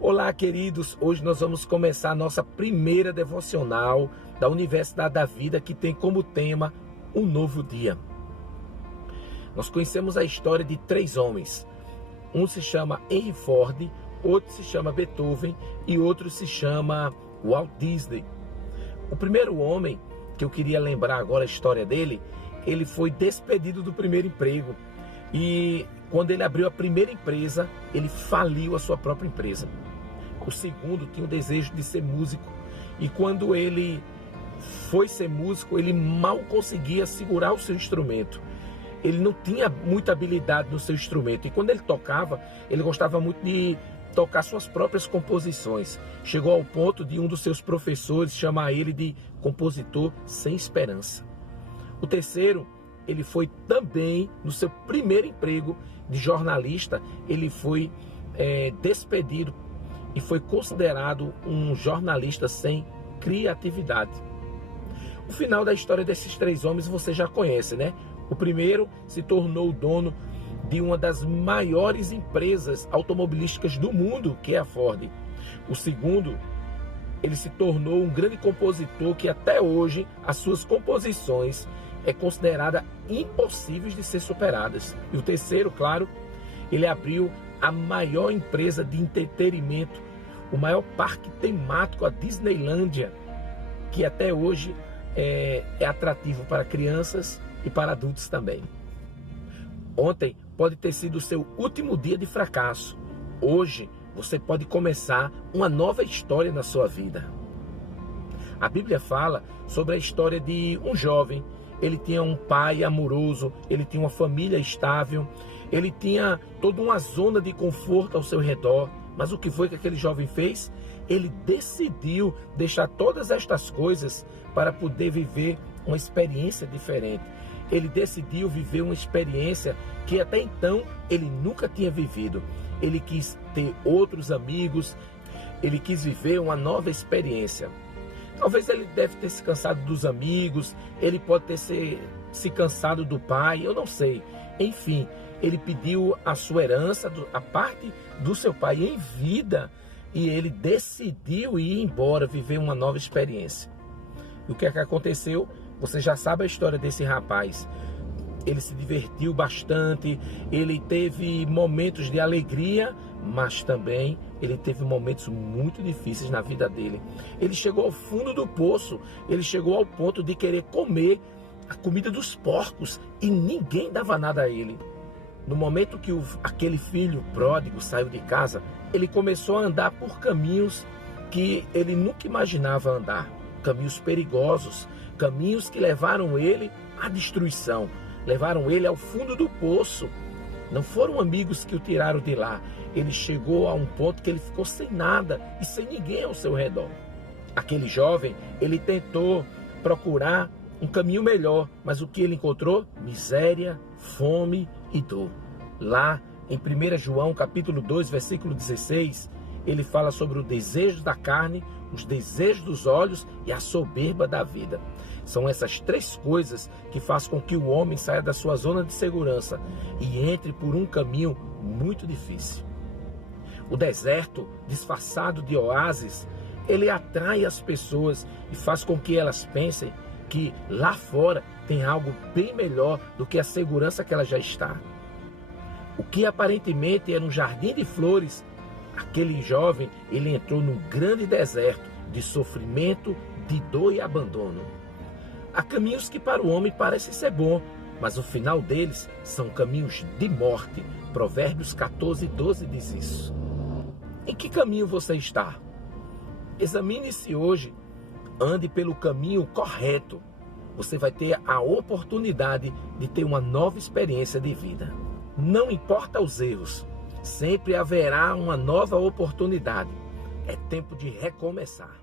Olá, queridos! Hoje nós vamos começar a nossa primeira devocional da Universidade da Vida, que tem como tema um novo dia. Nós conhecemos a história de 3 homens. Um se chama Henry Ford, outro se chama Beethoven e outro se chama Walt Disney. O primeiro homem, que eu queria lembrar agora a história dele, ele foi despedido do primeiro emprego. E quando ele abriu a primeira empresa, ele faliu a sua própria empresa. O segundo tinha o desejo de ser músico. E quando ele foi ser músico, ele mal conseguia segurar o seu instrumento. Ele não tinha muita habilidade no seu instrumento. E quando ele tocava, ele gostava muito de tocar suas próprias composições. Chegou ao ponto de um dos seus professores chamar ele de compositor sem esperança. O terceiro, ele foi também, no seu primeiro emprego de jornalista, ele foi despedido e foi considerado um jornalista sem criatividade. O final da história desses 3 homens você já conhece, né? O primeiro se tornou o dono de uma das maiores empresas automobilísticas do mundo, que é a Ford. O segundo, ele se tornou um grande compositor que até hoje as suas composições é considerada impossíveis de ser superadas. E o terceiro, claro, ele abriu a maior empresa de entretenimento, o maior parque temático, a Disneylândia, que até hoje é atrativo para crianças e para adultos também. Ontem pode ter sido o seu último dia de fracasso. Hoje você pode começar uma nova história na sua vida. A Bíblia fala sobre a história de um jovem. Ele tinha um pai amoroso, ele tinha uma família estável, ele tinha toda uma zona de conforto ao seu redor. Mas o que foi que aquele jovem fez? Ele decidiu deixar todas estas coisas para poder viver uma experiência diferente. Ele decidiu viver uma experiência que até então ele nunca tinha vivido. Ele quis ter outros amigos, ele quis viver uma nova experiência. Talvez ele deve ter se cansado dos amigos, ele pode ter se cansado do pai, eu não sei. Enfim, ele pediu a sua herança, a parte do seu pai em vida, e ele decidiu ir embora, viver uma nova experiência. E o que é que aconteceu? Você já sabe a história desse rapaz. Ele se divertiu bastante, ele teve momentos de alegria, mas também ele teve momentos muito difíceis na vida dele. Ele chegou ao fundo do poço, ele chegou ao ponto de querer comer a comida dos porcos e ninguém dava nada a ele. No momento que aquele filho pródigo saiu de casa, ele começou a andar por caminhos que ele nunca imaginava andar. Caminhos perigosos, caminhos que levaram ele à destruição, levaram ele ao fundo do poço. Não foram amigos que o tiraram de lá. Ele chegou a um ponto que ele ficou sem nada e sem ninguém ao seu redor. Aquele jovem, ele tentou procurar um caminho melhor, mas o que ele encontrou? Miséria, fome e dor. Lá em 1 João capítulo 2, versículo 16, ele fala sobre o desejo da carne, os desejos dos olhos e a soberba da vida. São essas 3 coisas que fazem com que o homem saia da sua zona de segurança e entre por um caminho muito difícil. O deserto, disfarçado de oásis, ele atrai as pessoas e faz com que elas pensem que lá fora tem algo bem melhor do que a segurança que ela já está. O que aparentemente era um jardim de flores, aquele jovem, ele entrou num grande deserto de sofrimento, de dor e abandono. Há caminhos que para o homem parecem ser bons, mas o final deles são caminhos de morte. Provérbios 14, 12 diz isso. Em que caminho você está? Examine-se hoje, ande pelo caminho correto. Você vai ter a oportunidade de ter uma nova experiência de vida. Não importa os erros, sempre haverá uma nova oportunidade. É tempo de recomeçar.